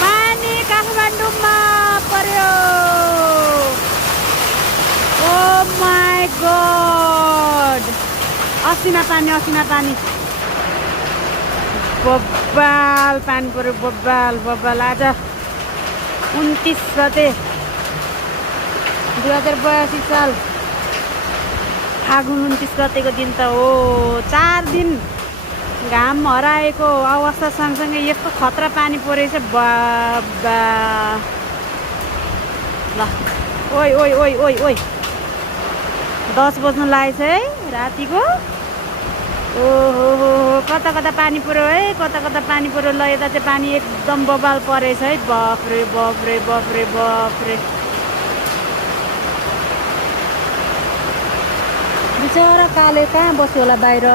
पानी काठमाडौँमा पर्यो। ओ माई गॉड, असिना पानी बब्बाल पानी पर्यो, बब्बाल। आज 29 गते 2082 साल फागुन 29 गतेको दिन त हो। 4 दिन घाम हराएको अवस्था सँगसँगै यस्तो खतरा पानी परेछ बाबा। ल ओइ 10 बज्न लागेछ है रातिको। ओहो कता पानी पर्यो है, कता पानी पर्यो। ल यता चाहिँ पानी एकदम बबाल परेछ है। बाफ्रे बिचरा काले कहाँ बस्यो होला बाहिर।